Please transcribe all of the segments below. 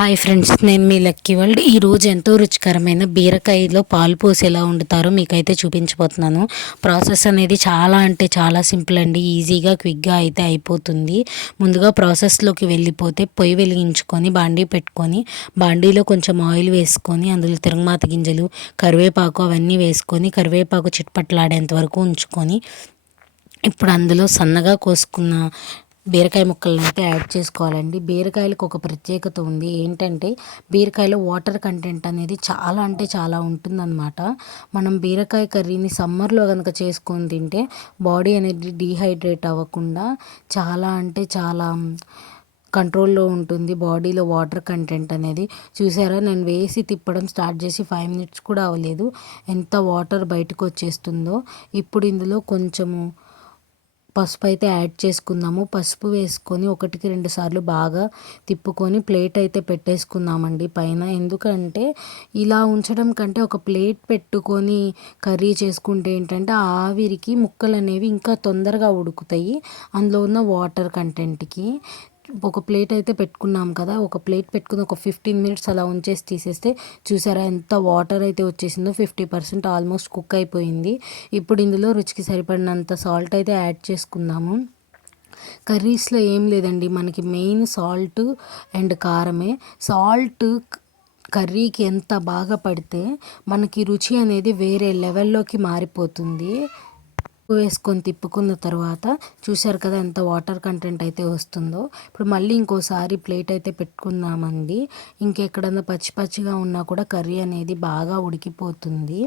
Hi friends నేను మీ lucky world. ఈరోజు ఎంతో రుచికరమైన బీరకాయలో పాలు పోసి ఎలా వండుతారో. మీకైతే చూపించబోతున్నాను. ప్రాసెస్ అనేది చాలా అంటే చాలా సింపుల్ అండి. ఈజీగా క్విక్గా అయితే అయిపోతుంది. ముందుగా ప్రాసెస్లోకి వెళ్ళిపోతే పొయ్యి వెలిగించుకొని బాండీ పెట్టుకొని బాండీలో కొంచెం ఆయిల్ వేసుకొని అందులో తిరగమాత గింజలు కరివేపాకు అవన్నీ వేసుకొని కరివేపాకు చిట్పట్లాడేంత వరకు ఉంచుకొని ఇప్పుడు అందులో సన్నగా కోసుకున్న బీరకాయ ముక్కలను అయితే యాడ్ చేసుకోవాలండి. బీరకాయలకు ఒక ప్రత్యేకత ఉంది. ఏంటంటే బీరకాయలో వాటర్ కంటెంట్ అనేది చాలా అంటే చాలా ఉంటుందన్నమాట. మనం బీరకాయ కర్రీని సమ్మర్లో కనుక చేసుకొని తింటే బాడీ అనేది డీహైడ్రేట్ అవ్వకుండా చాలా అంటే చాలా కంట్రోల్లో ఉంటుంది బాడీలో వాటర్ కంటెంట్ అనేది. చూసారా? నేను వేసి తిప్పడం స్టార్ట్ చేసి ఫైవ్ మినిట్స్ కూడా అవ్వలేదు. ఎంత వాటర్ బయటకు వచ్చేస్తుందో. ఇప్పుడు ఇందులో కొంచెము పసుపు అయితే యాడ్ చేసుకుందాము. పసుపు వేసుకొని ఒకటికి రెండు సార్లు బాగా తిప్పుకొని ప్లేట్ అయితే పెట్టేసుకుందామండి పైన. ఎందుకంటే ఇలా ఉంచడం కంటే ఒక ప్లేట్ పెట్టుకొని కర్రీ చేసుకుంటే ఏంటంటే ఆవిరికి ముక్కలు అనేవి ఇంకా తొందరగా ఉడుకుతాయి. అందులో ఉన్న వాటర్ కంటెంట్కి ఒక ప్లేట్ అయితే పెట్టుకున్నాం కదా ఒక ప్లేట్ పెట్టుకుని ఒక ఫిఫ్టీన్ మినిట్స్ అలా ఉంచేసి తీసేస్తే చూసారా ఎంత వాటర్ అయితే వచ్చేసిందో ఫిఫ్టీ పర్సెంట్ ఆల్మోస్ట్ కుక్ అయిపోయింది. ఇప్పుడు ఇందులో రుచికి సరిపడినంత సాల్ట్ అయితే యాడ్ చేసుకుందాము. కర్రీస్లో ఏం లేదండి మనకి మెయిన్ సాల్ట్ అండ్ కారమే. సాల్ట్ కర్రీకి ఎంత బాగా పడితే మనకి రుచి అనేది వేరే లెవెల్లోకి మారిపోతుంది. వేసుకొని తిప్పుకున్న తర్వాత చూశారు కదా ఎంత వాటర్ కంటెంట్ అయితే వస్తుందో. ఇప్పుడు మళ్ళీ ఇంకోసారి ప్లేట్ అయితే పెట్టుకుందామండి. ఇంకెక్కడన్నా పచ్చి పచ్చిగా ఉన్నా కూడా కర్రీ అనేది బాగా ఉడికిపోతుంది.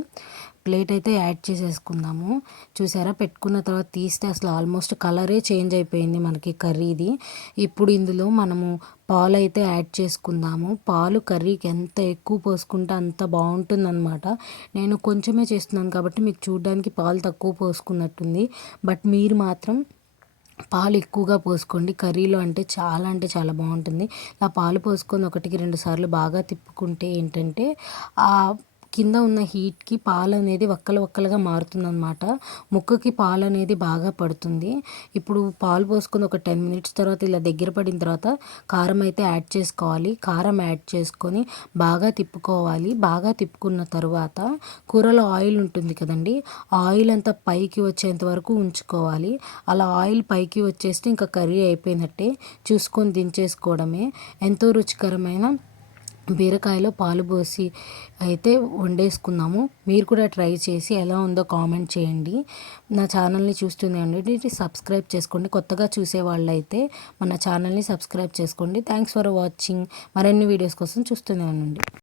ప్లేట్ అయితే యాడ్ చేసేసుకుందాము. చూసారా? పెట్టుకున్న తర్వాత తీస్తే అసలు ఆల్మోస్ట్ కలరే చేంజ్ అయిపోయింది మనకి కర్రీది ఇప్పుడు ఇందులో మనము పాలు అయితే యాడ్ చేసుకుందాము. పాలు కర్రీకి ఎంత ఎక్కువ పోసుకుంటే అంత బాగుంటుందన్నమాట. నేను కొంచెమే చేస్తున్నాను కాబట్టి మీకు చూడడానికి పాలు తక్కువ పోసుకున్నట్టుంది. బట్ మీరు మాత్రం పాలు ఎక్కువగా పోసుకోండి. కర్రీలో అంటే చాలా అంటే చాలా బాగుంటుంది. ఆ పాలు పోసుకొని ఒకటికి రెండు సార్లు బాగా తిప్పుకుంటే ఏంటంటే కింద ఉన్న హీట్కి పాలు అనేది ఒక్కలుగా వక్కలుగా మారుతుందన్నమాట. ముక్కకి పాలు అనేది బాగా పడుతుంది. ఇప్పుడు పాలు పోసుకుని ఒక టెన్ మినిట్స్ తర్వాత ఇలా దగ్గర పడిన తర్వాత కారం అయితే యాడ్ చేసుకోవాలి. కారం యాడ్ చేసుకొని బాగా తిప్పుకోవాలి. బాగా తిప్పుకున్న తర్వాత కూరలో ఆయిల్ ఉంటుంది కదండి ఆయిల్ అంతా పైకి వచ్చేంత వరకు ఉంచుకోవాలి. అలా ఆయిల్ పైకి వచ్చేస్తే ఇంకా కర్రీ అయిపోయినట్టే చూసుకొని దించేసుకోవడమే. ఎంతో రుచికరమైన బీరకాయలో పాలు పోసి అయితే వండేసుకున్నాము మీరు కూడా ట్రై చేసి ఎలా ఉందో కామెంట్ చేయండి. నా ఛానల్ని చూస్తూనే ఉండండి. సబ్స్క్రైబ్ చేసుకోండి. కొత్తగా చూసే అయితే మన ఛానల్ని సబ్స్క్రైబ్ చేసుకోండి. Thanks for watching. మరిన్ని వీడియోస్ కోసం చూస్తూనే ఉండండి.